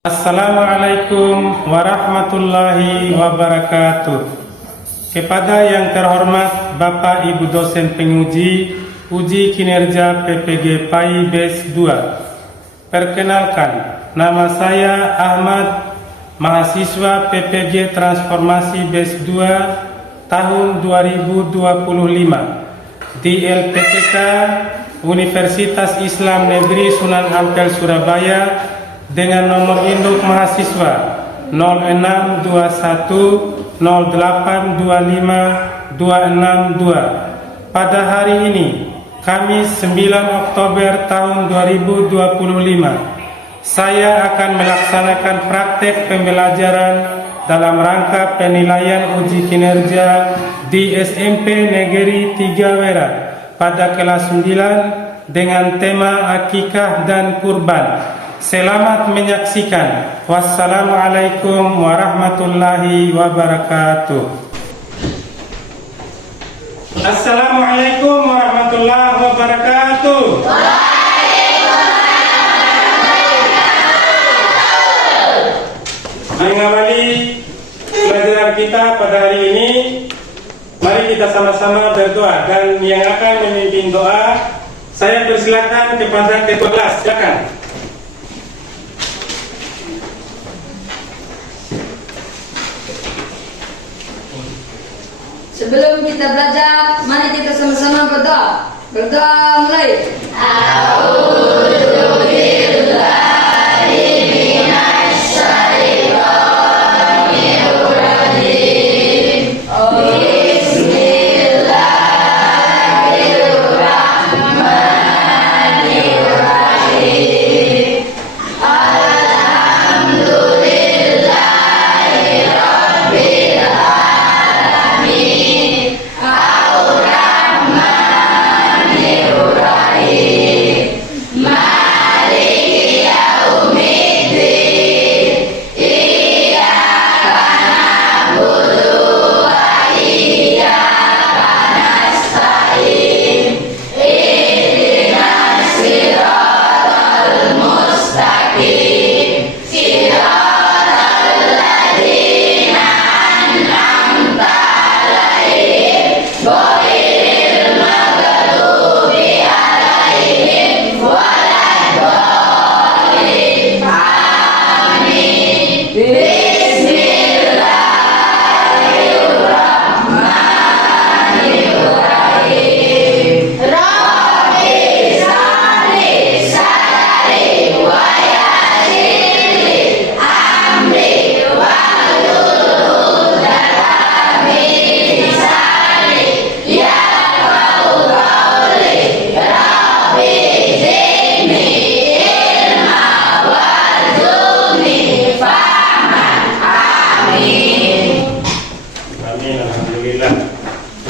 Assalamualaikum warahmatullahi wabarakatuh. Kepada yang terhormat Bapak Ibu dosen penguji uji kinerja PPG PAI BES 2. Perkenalkan, nama saya Ahmad, mahasiswa PPG Transformasi BES 2 tahun 2025 di LPTK Universitas Islam Negeri Sunan Ampel Surabaya dengan nomor induk mahasiswa 06108252262. Pada hari ini, Kamis 9 Oktober tahun 2025, saya akan melaksanakan praktek pembelajaran dalam rangka penilaian uji kinerja di SMP Negeri 3 Wera pada kelas 9 dengan tema Akikah dan Kurban. Selamat menyaksikan. Wassalamualaikum warahmatullahi wabarakatuh. Assalamualaikum warahmatullahi wabarakatuh. Mengawali pelajaran kita pada hari ini, mari kita sama-sama berdoa, dan yang akan memimpin doa saya persilakan kepada ketua kelas. Silakan. Sebelum kita belajar, mari kita sama-sama berdoa. Berdoa mulai.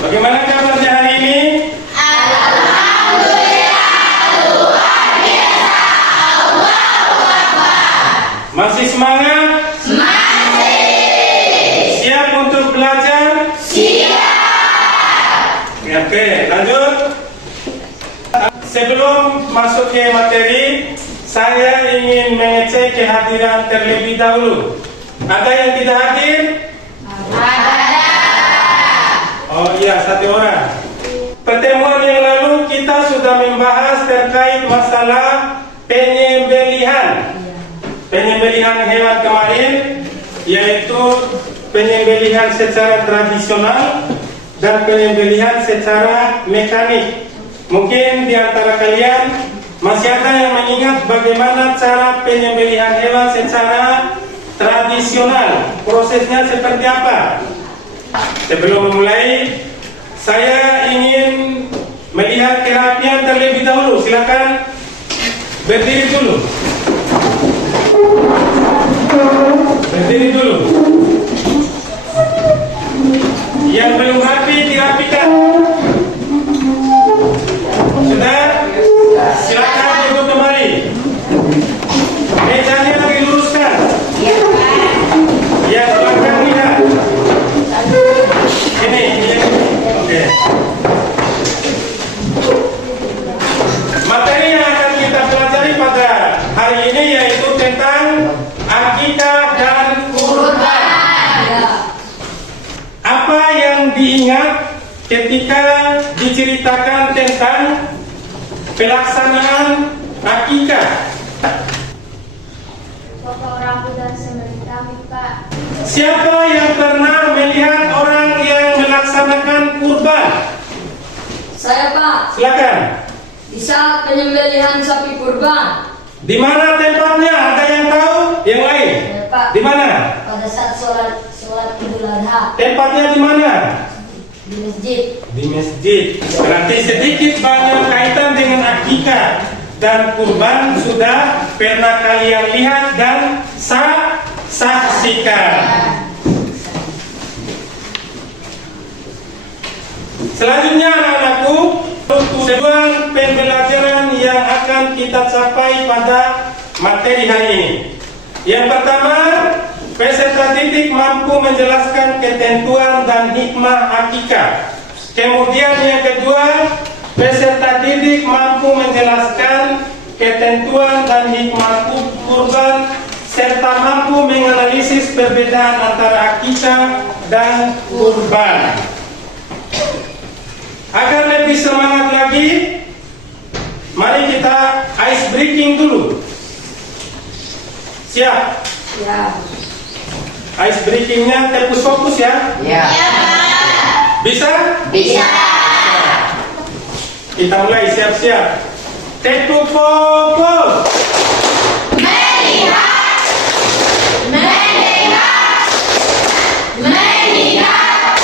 Bagaimana kabarnya hari ini? Masih semangat? Masih. Siap untuk belajar? Siap. Oke, lanjut. Sebelum masuk ke materi, saya ingin mengecek kehadiran terlebih dahulu. Ada yang tidak hadir? Oh iya, satu orang. Pertemuan yang lalu kita sudah membahas terkait masalah penyembelihan hewan kemarin, yaitu penyembelihan secara tradisional dan penyembelihan secara mekanik. Mungkin di antara kalian masih ada yang mengingat bagaimana cara penyembelihan hewan secara tradisional, prosesnya seperti apa? Sebelum memulai, saya ingin melihat kerapian terlebih dahulu. Silakan berdiri dulu. Berdiri dulu. Yang belum rapi dirapikan. Sudah? Silakan duduk kembali. Mejanya diluruskan. Ya, silakan lihat. Ini. Oke. Materi yang akan kita pelajari pada hari ini yaitu tentang akikah dan kurban. Apa yang diingat ketika diceritakan tentang pelaksanaan akikah? Bapak orang dan sembelih kami, Pak. Siapa yang pernah melihat orang yang melaksanakan kurban? Saya, Pak. Silakan. Di saat penyembelihan sapi kurban. Di mana tempatnya? Ada yang tahu? Yang lain? Ya, Pak. Di mana? Pada saat sholat Idul Adha Tempatnya di mana? di masjid. Di masjid. Berarti sedikit banyak kaitan dengan akikah dan kurban sudah pernah kalian lihat dan saksikan. Selanjutnya anak-anakku, tujuan pembelajaran yang akan kita capai pada materi hari ini. Yang pertama, peserta didik mampu menjelaskan ketentuan dan hikmah akikah. Kemudian yang kedua, peserta didik mampu menjelaskan ketentuan dan hikmah kurban serta mampu menganalisis perbedaan antara akikah dan kurban. Agar lebih semangat lagi, mari kita ice breaking dulu. Siap? Ya. Ice breakingnya tepus fokus ya? Ya. Bisa? Bisa. Kita mulai, siap-siap. Tepuk fokus. Melihat, melihat, melihat.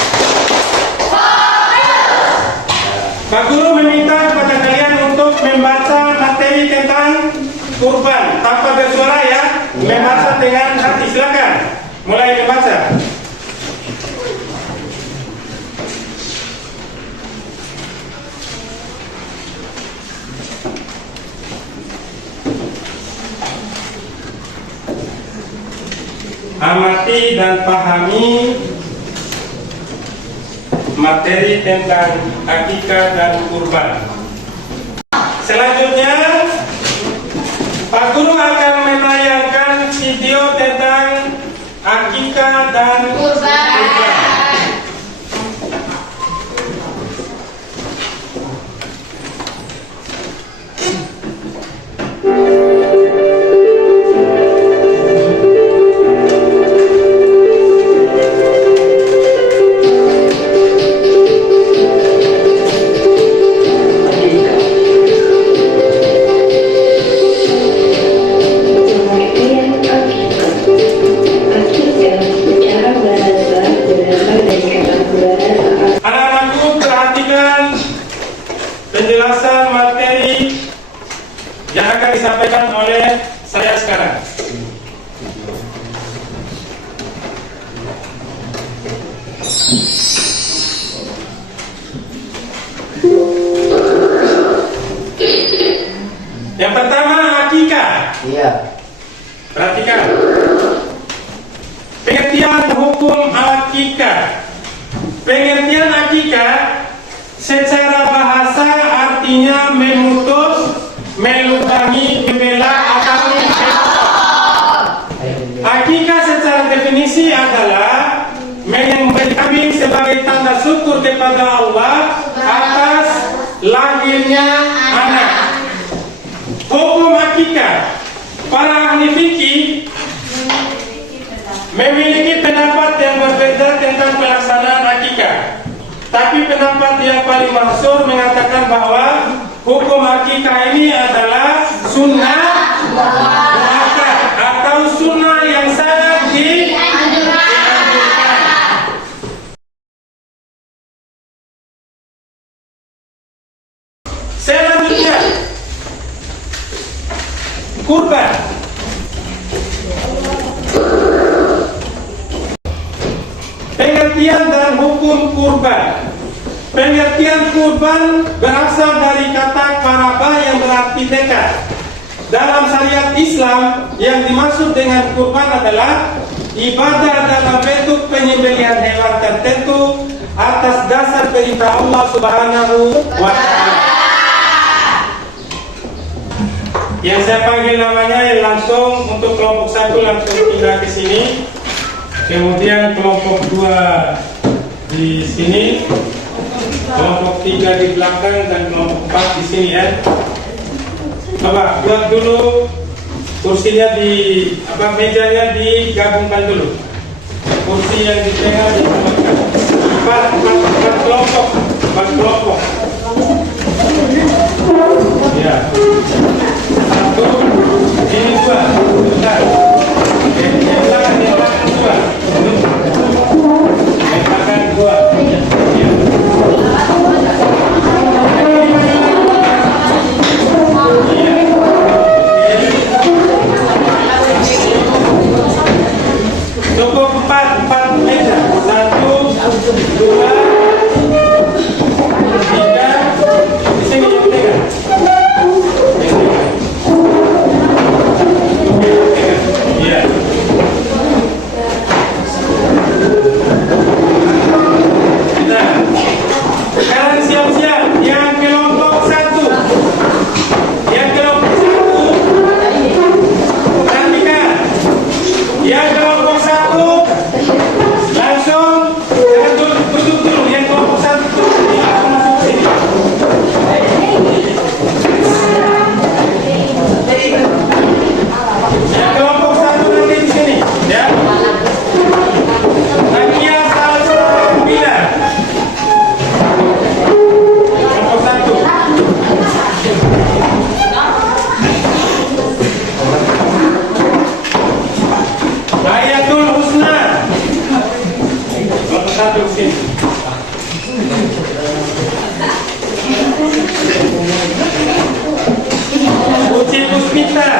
Pak Guru meminta kepada kalian untuk membaca materi tentang kurban tanpa bersuara ya. Membaca dengan hati, silakan. Mulai membaca. Amati dan pahami materi tentang akikah dan kurban. Selanjutnya, Pak Guru akan menayangkan video tentang akikah dan kurban. Anak-anakku, perhatikan penjelasan materi yang akan disampaikan oleh saya sekarang. Yang pertama, akikah. Iya. Perhatikan. Pengertian hukum akikah. Pengertian akikah secara bahasa artinya memutus, melubangi, membela atau akikah secara definisi adalah menyembelih kambing sebagai tanda syukur kepada Allah atas lahirnya anak. Hukum akikah, para ahli fikih memiliki pendapat yang berbeda tentang pelaksanaan akikah. Tapi pendapat yang paling masyhur mengatakan bahwa hukum akikah ini adalah sunnah muakkad atau sunnah yang sangat dianjurkan. Selanjutnya, kurban. Pengertian dan hukum kurban. Pengertian kurban berasal dari kata qaraba yang berarti dekat. Dalam syariat Islam, yang dimaksud dengan kurban adalah ibadah dalam bentuk penyembelihan hewan tertentu atas dasar perintah Allah Subhanahu wa Ta'ala. Yang saya panggil namanya langsung untuk kelompok 1 langsung pindah ke sini. Kemudian kelompok 2 di sini, kelompok 3 di belakang dan kelompok 4 di sini ya. Coba buat dulu kursinya mejanya digabungkan dulu. Kursi yang di tengah digabungkan. 4 kelompok. Ya. 1, ini 2. Bentar. Yang belakang 2. Yang belakang 2. Ya. Cukup 4 meja. 1, 2, 3. Di sini yang tengah. Iya. Nah, sekarang siap-siap. Yang kelompok 1. Yang kelompok 1. Perhatikan. Yang kelompok 1 langsung duduk dulu. Yang kelompok 1 langsung masuk sini. Yang kelompok 1 nanti di sini, ya. Nakia Salsabila. Kelompok 1. Ayatul Husna. Kelompok 1 di sini. Uci Puspita.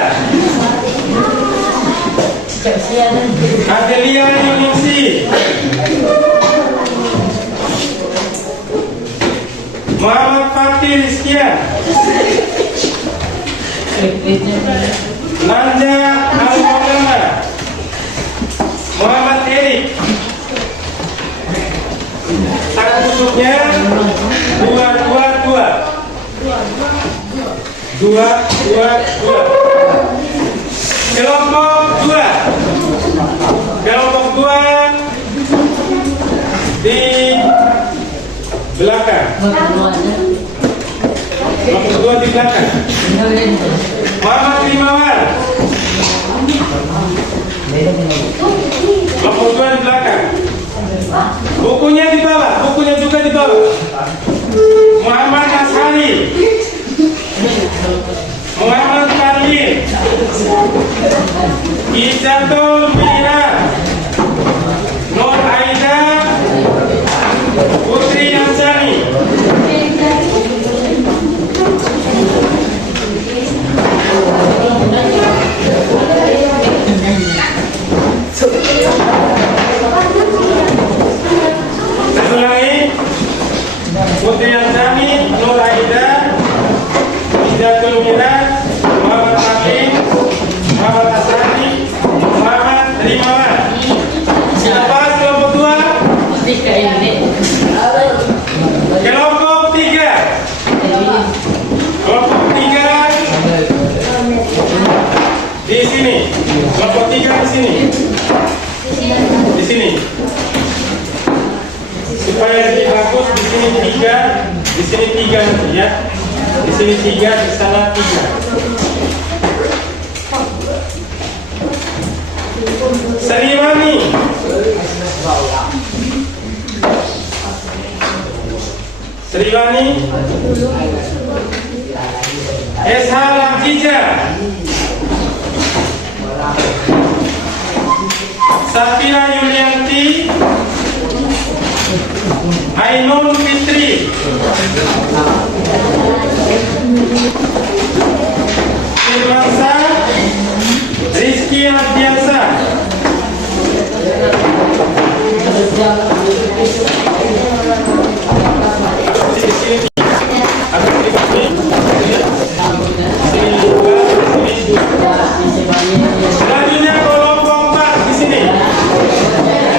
Adelia Yunisi. Muhammad Fatih Rizkian. Nanda Al-Maulana. Muhammad Erik. Tangan tutupnya 2. Kelompok 2 di belakang. Kelompok 2 di belakang. Muhammad Rimawan. Kelompok 2 di belakang. Bukunya di bawah, bukunya juga di bawah. Muhammad Ashari. Muhammad Karlin. Izatul Mira. Nur Aida. Putri Ansani. Saya ulangi. Putri Ansani, Nur Aida, Izatul Mira, Muhammad Karlin, Muhammad Asrani, Muhammad Rimawan. Lepas kelompok 2. Kelompok 3. Kelompok 3 di sini. Kelompok 3 di sini. Di sini. Supaya lebih bagus, di sini 3, di sini 3 nanti ya. Di sini 3, di sana 3. Sriwani. Sriwani. Esha Labjija. Safira Yulianti. Ainul Fitri. Firmansa. Rizky Abdiasa. Selanjutnya kelompok 4 di sini.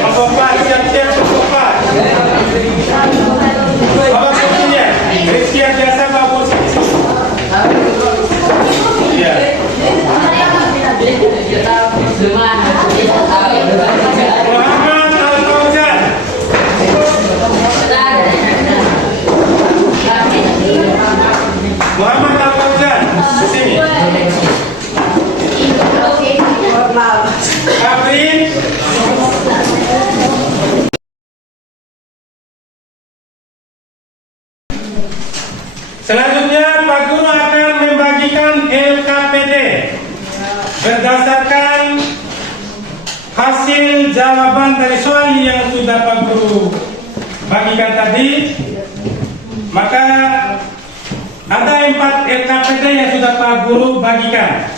Kelompok 4 siap-siap kelompok 4. Bapak sebelumnya, Rizky Abdiasa bawa posisi. Ya. hasil jawaban dari soal yang sudah Pak Guru bagikan tadi, maka ada 4 LKPD yang sudah Pak Guru bagikan.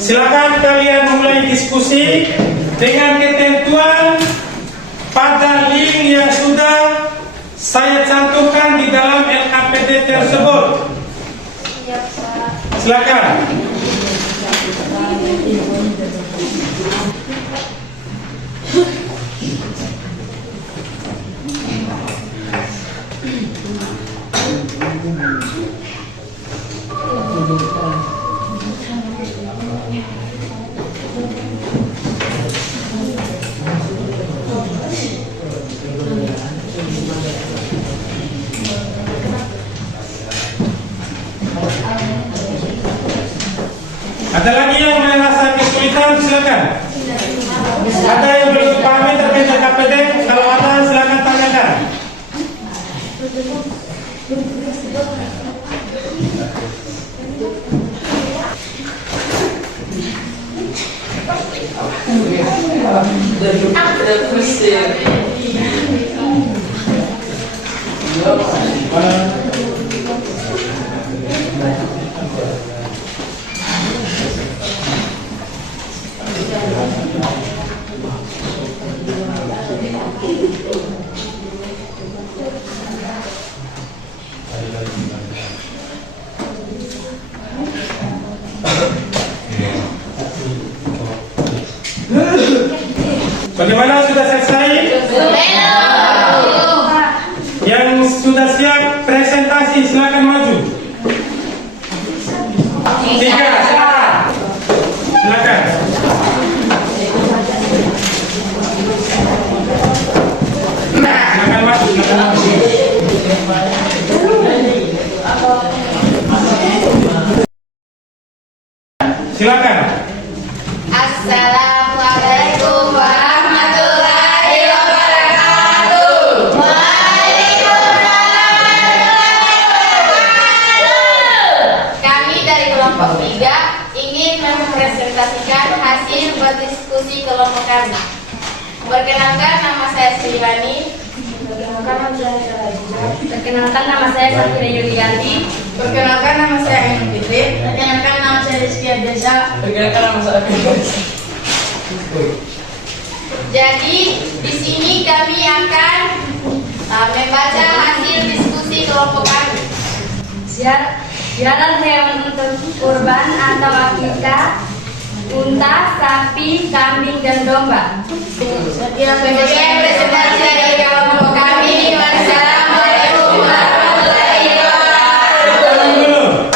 Silakan kalian mulai diskusi dengan ketentuan pada link yang sudah saya cantumkan di dalam LKPD tersebut. Silakan. Ada lagi yang merasa kesulitan, silakan. Ada yang belum pahami terkait LKPD, kalau ada silakan tanyakan. Bagaimana, sudah selesai? Yang sudah siap presentasi silakan maju. 3, silakan. Silakan. Silakan maju, silakan maju. Silakan. Assalamualaikum warahmatullahi wabarakatuh. Kami dari kelompok 3 ingin mempresentasikan hasil berdiskusi kelompok kami. Perkenalkan, nama saya Sriwani. Perkenalkan, nama saya Safira Yulianti. Perkenalkan, nama saya Ainul Fitri. Perkenalkan, nama saya Rizky Abdeza. Perkenalkan, nama saya Jadi di sini kami akan membaca hasil diskusi kelompok kami. Siaran hewan untuk kurban atau akikah, unta, sapi, kambing, dan domba. Sekian presentasi dari kelompok kami. Wassalamualaikum warahmatullahi wabarakatuh.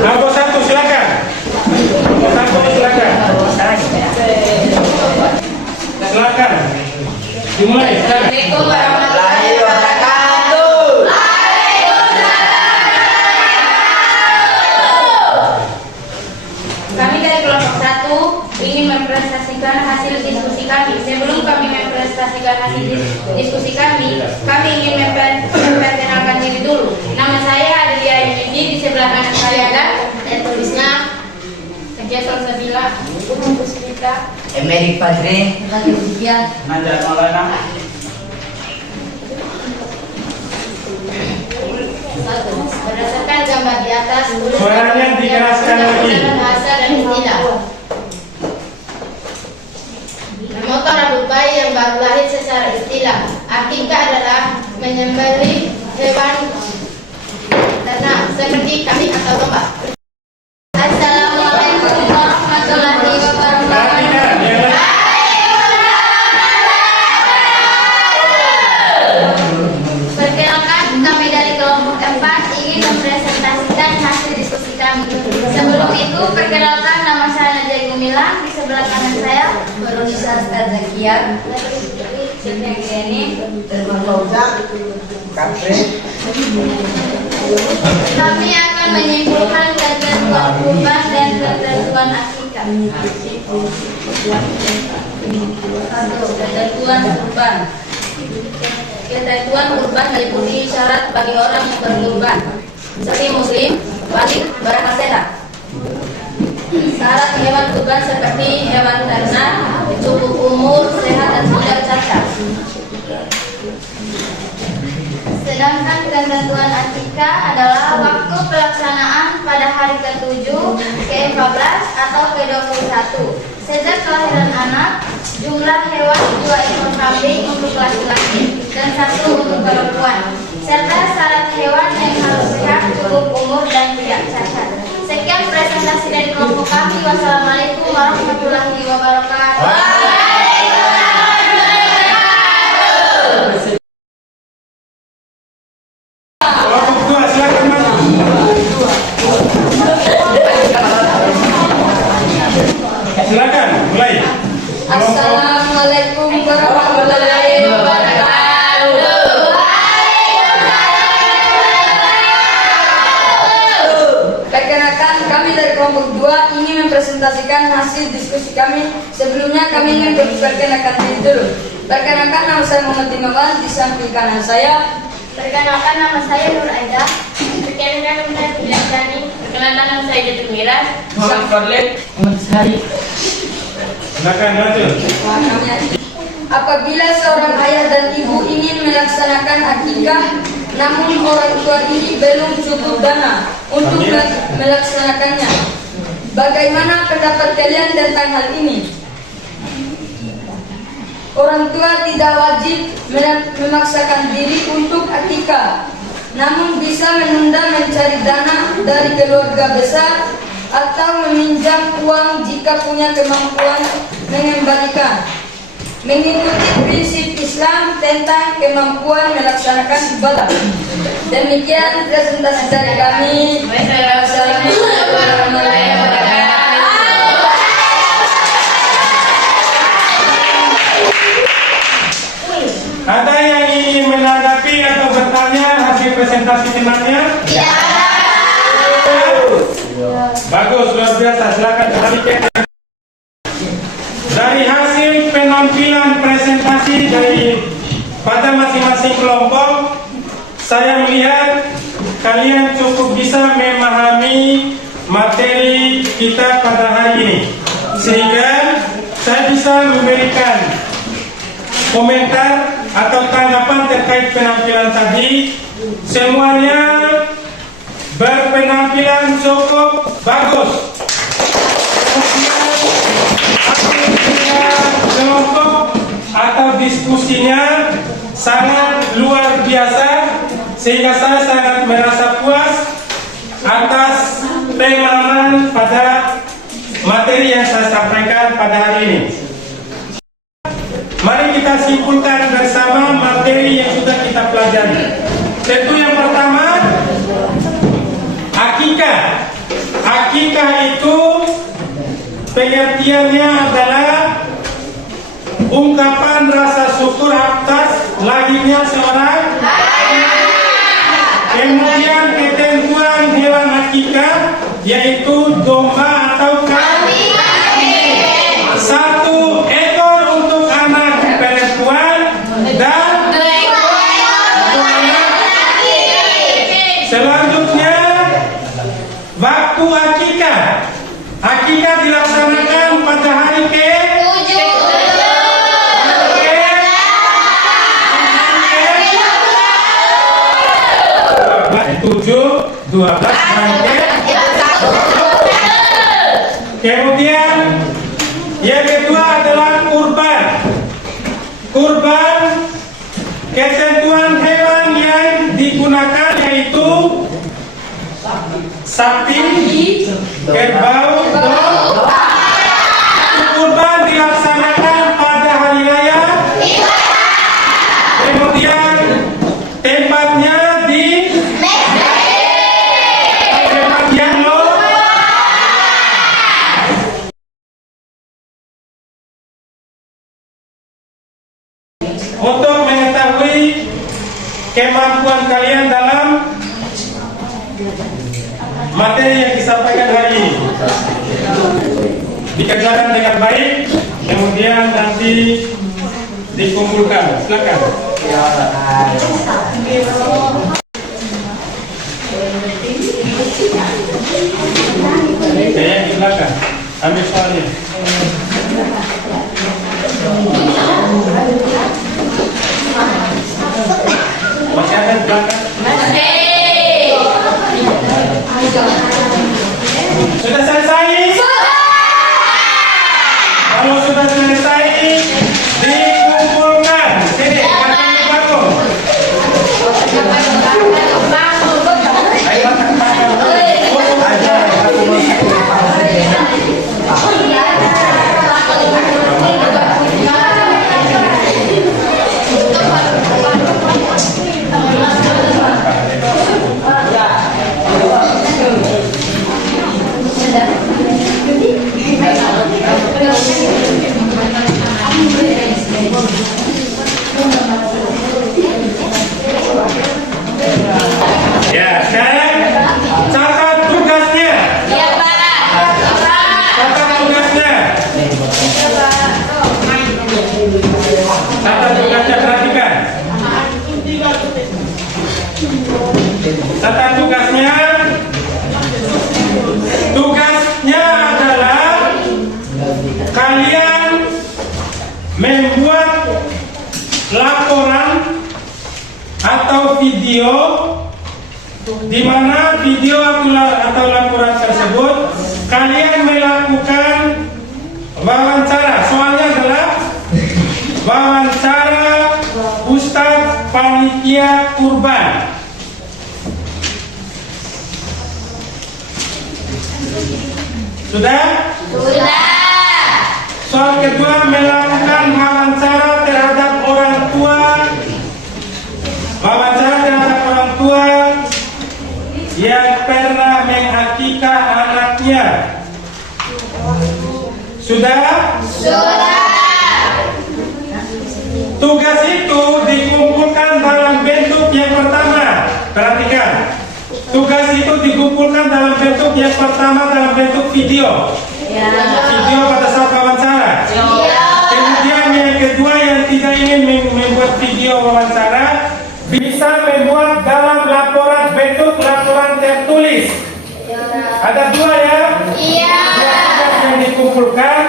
Kelompok 1 silakan. Kelompok 1 silakan. Silakan. Dimulai. Silakan. Assalamualaikum warahmatullahi wabarakatuh. Kami dari kelompok 1 ingin mempresentasikan hasil diskusi kami. Sebelum kami mempresentasikan hasil diskusi kami ingin memperkenalkan diri dulu. Nama saya Adelia Yuniti, di sebelah kanan saya ada tulisnya Kerja Salsabila, Puspita, Emerik Padre, Najar Maulana. berdasarkan gambar di atas. Suaranya dikeraskan lagi. Bahasa dan istilah. Memotong rambut bayi yang baru lahir secara istilah. Akikah adalah menyembelih hewan ternak seperti kambing atau domba. Assalamualaikum warahmatullahi wabarakatuh. itu, perkenalkan nama saya Najwa Gumilang. Di sebelah kanan saya Nisa Zakian. kami akan menyimpulkan ketentuan kurban dan ketentuan akikah. Ketentuan kurban. Ketentuan kurban meliputi syarat bagi orang yang berkurban, seperti muslim, balik, barang sehat. Syarat hewan kurban seperti hewan ternak, cukup umur, sehat dan tidak cacat. Sedangkan ketentuan akikah adalah waktu pelaksanaan pada hari ke-7, ke-14 atau ke-21. Sejak kelahiran anak, jumlah hewan 2 ekor kambing untuk laki-laki dan 1 untuk perempuan, serta syarat hewan yang harus sehat, cukup umur dan tidak cacat. Sekian presentasi dari kelompok kami. Wassalamualaikum warahmatullahi wabarakatuh. Kelompok 2 silakan maju. Silakan mulai. Assalamualaikum warahmatullahi wabarakatuh. Perkenalkan, kami dari kelompok 2 ingin mempresentasikan hasil diskusi kami. Sebelumnya kami ingin memperkenalkan diri dulu. Perkenalkan, nama saya Muhammad Imawan. Di samping kanan saya. Perkenalkan, nama saya Nur Aida. Perkenalkan, nama saya Fidel Jani. Perkenalkan, nama saya Jatuh Miras. Muhammad Farlek. Muhammad Sari. Silakan lanjut. Apabila seorang ayah dan ibu ingin melaksanakan akikah, namun orang tua ini belum cukup dana untuk melaksanakannya, bagaimana pendapat kalian tentang hal ini? Orang tua tidak wajib memaksakan diri untuk akikah, namun bisa menunda mencari dana dari keluarga besar atau meminjam uang jika punya kemampuan mengembalikan, mengikuti prinsip Islam tentang kemampuan melaksanakan ibadah. Demikian presentasi dari kami. Wassalamualaikum warahmatullahi wabarakatuh. Ada yang ingin menanggapi atau bertanya hasil presentasi temannya? Ya. Bagus, luar biasa. Silakan kembalikan. Dari hasil penampilan presentasi dari pada masing-masing kelompok, saya melihat kalian cukup bisa memahami materi kita pada hari ini, sehingga saya bisa memberikan komentar atau tanggapan terkait penampilan tadi. Semuanya berpenampilan cukup bagus. Kelompok atau diskusinya sangat luar biasa, sehingga saya sangat merasa puas atas pemahaman pada materi yang saya sampaikan pada hari ini. Mari kita simpulkan bersama materi yang sudah kita pelajari. Tentu yang pertama, akikah. Akikah itu pengertiannya adalah ungkapan rasa syukur atas lahirnya seorang. Kemudian ketentuan hewan akikah yaitu domba atau kambing. 1 ekor untuk anak perempuan dan 2 anak. Selanjutnya waktu akikah. Akikah dilaksanakan pada hari ke-7. 12 sampai. Kemudian yang kedua adalah kurban. Kurban, ketentuan hewan yang digunakan yaitu sapi, kerbau, domba. Kurban dilaksanakan pada hari raya. Kemudian tempatnya di tempat yang untuk mengetahui kemampuan kalian dalam materi yang disampaikan hari ini. Dikerjakan dengan baik, kemudian nanti dikumpulkan. Silakan. Saya di belakang. Ambil soalnya. Masih ada di belakang? Sudah selesai? Kalau sudah selesai, dikumpulkan. Sini, katakan di bangku. Ayo, ya, sekarang catat tugasnya. Catat tugasnya. Catat tugasnya, perhatikan. Catat tugasnya. Tugasnya adalah kalian membuat laporan atau video di mana video atau laporan tersebut kalian melakukan wawancara. Soalnya adalah wawancara Ustadz Panitia Kurban. Sudah? Soal kedua, melakukan wawancara terhadap orang tua. Wawancara terhadap orang tua yang pernah mengakikah anaknya. Sudah? Tugas itu dikumpulkan dalam bentuk yang pertama. Perhatikan. Tugas itu dikumpulkan dalam bentuk yang pertama dalam bentuk video. Video pada saat wawancara. Kemudian yang kedua yang tidak ingin membuat video wawancara bisa membuat dalam laporan bentuk laporan tertulis. Ada dua ya? Tugas yang dikumpulkan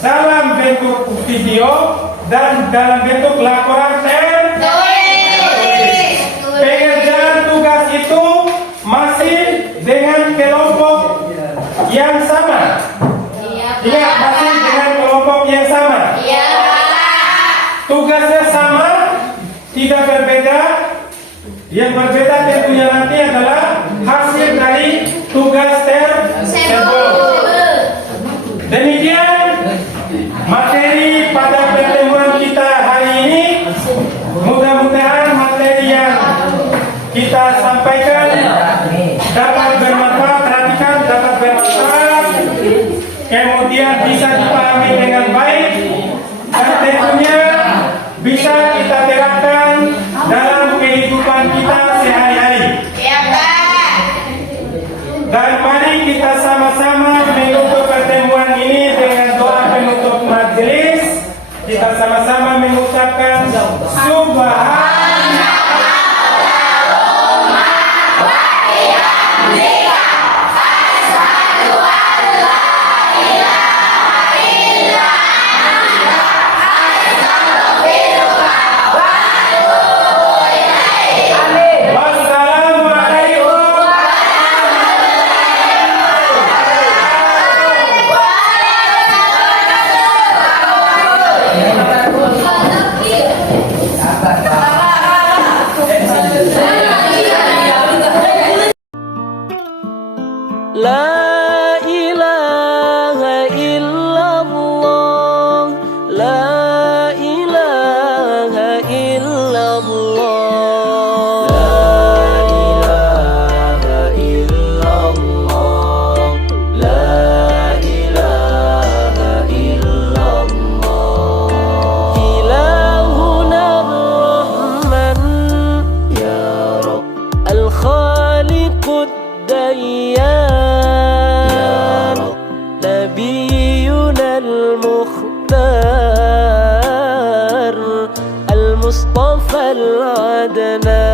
dalam bentuk video dan dalam bentuk laporan tertulis. Pengerjaan tugas itu masih dengan kelompok yang sama. Ingat, masih dengan kelompok yang sama. Tugasnya sama, tidak berbeda. Yang berbeda tentunya nanti adalah hasil dari tugas tersebut. Demikian materi pada pertemuan kita hari ini. Mudah-mudahan materi yang kita sampaikan dapat bermanfaat. Perhatikan, dapat bermanfaat, kemudian bisa dipahami dengan baik, dan tentunya bisa kita terapkan dalam kehidupan kita sehari-hari. Dan mari kita sama-sama menutup pertemuan ini dengan doa penutup majelis. Kita sama-sama mengucapkan Subhanallah. Apa? المختار المصطفى العدنان.